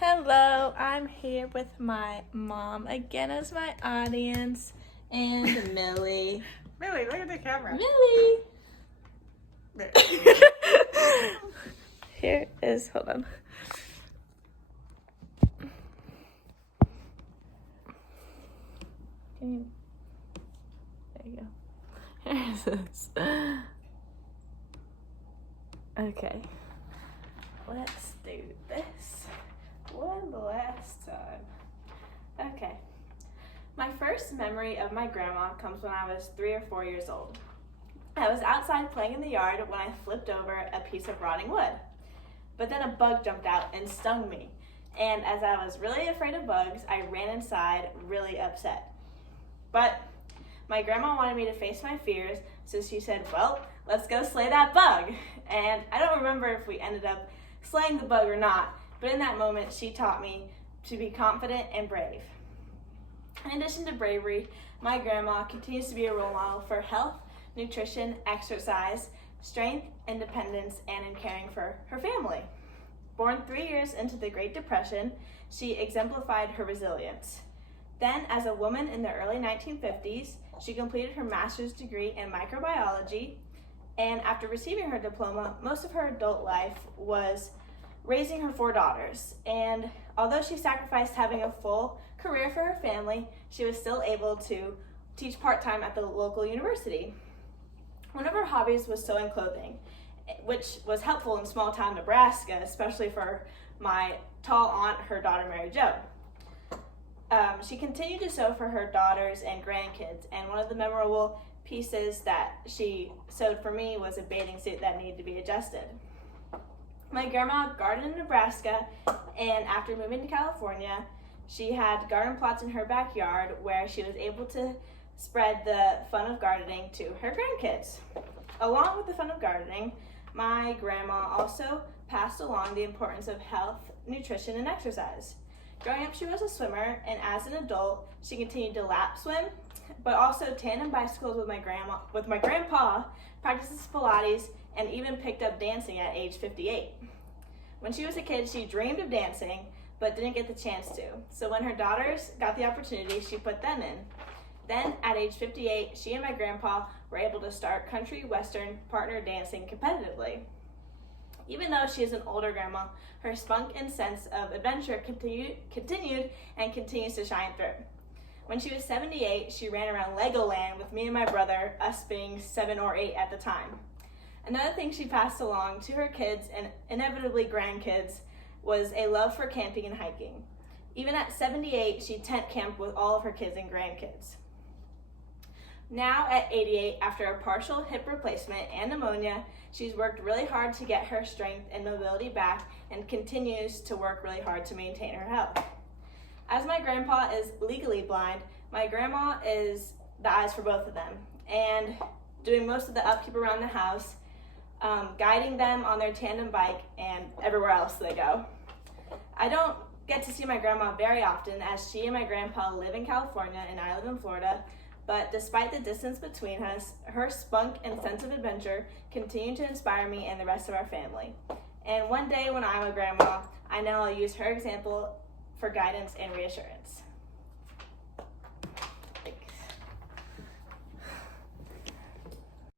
Hello, I'm here with my mom again as my audience, and Millie. Millie, look at the camera. Millie! There. Here is, hold on. There you go. Here's this. Okay. Let's do this one last time. Okay. My first memory of my grandma comes when I was 3 or 4 years old. I was outside playing in the yard when I flipped over a piece of rotting wood. But then a bug jumped out and stung me. And as I was really afraid of bugs, I ran inside really upset. But my grandma wanted me to face my fears, so she said, well, let's go slay that bug. And I don't remember if we ended up slaying the bug or not, but in that moment, she taught me to be confident and brave. In addition to bravery, my grandma continues to be a role model for health, nutrition, exercise, strength, independence, and in caring for her family. Born 3 years into the Great Depression, she exemplified her resilience. Then, as a woman in the early 1950s, she completed her master's degree in microbiology, and after receiving her diploma, most of her adult life was raising her 4 daughters. And although she sacrificed having a full career for her family, she was still able to teach part-time at the local university. One of her hobbies was sewing clothing, which was helpful in small-town Nebraska, especially for my tall aunt, her daughter Mary Jo. She continued to sew for her daughters and grandkids, and one of the memorable pieces that she sewed for me was a bathing suit that needed to be adjusted. My grandma gardened in Nebraska, and after moving to California, she had garden plots in her backyard where she was able to spread the fun of gardening to her grandkids. Along with the fun of gardening, my grandma also passed along the importance of health, nutrition, and exercise. Growing up, she was a swimmer, and as an adult, she continued to lap swim, but also tandem bicycles with my grandpa, practices Pilates, and even picked up dancing at age 58. When she was a kid, she dreamed of dancing, but didn't get the chance to. So when her daughters got the opportunity, she put them in. Then, at age 58, she and my grandpa were able to start country western partner dancing competitively. Even though she is an older grandma, her spunk and sense of adventure continued and continues to shine through. When she was 78, she ran around Legoland with me and my brother, us being 7 or 8 at the time. Another thing she passed along to her kids and inevitably grandkids was a love for camping and hiking. Even at 78, she tent camped with all of her kids and grandkids. Now at 88, after a partial hip replacement and pneumonia, she's worked really hard to get her strength and mobility back and continues to work really hard to maintain her health. As my grandpa is legally blind, my grandma is the eyes for both of them and doing most of the upkeep around the house, guiding them on their tandem bike and everywhere else they go. I don't get to see my grandma very often as she and my grandpa live in California and I live in Florida, but despite the distance between us, her spunk and sense of adventure continue to inspire me and the rest of our family. And one day when I'm a grandma, I know I'll use her example for guidance and reassurance.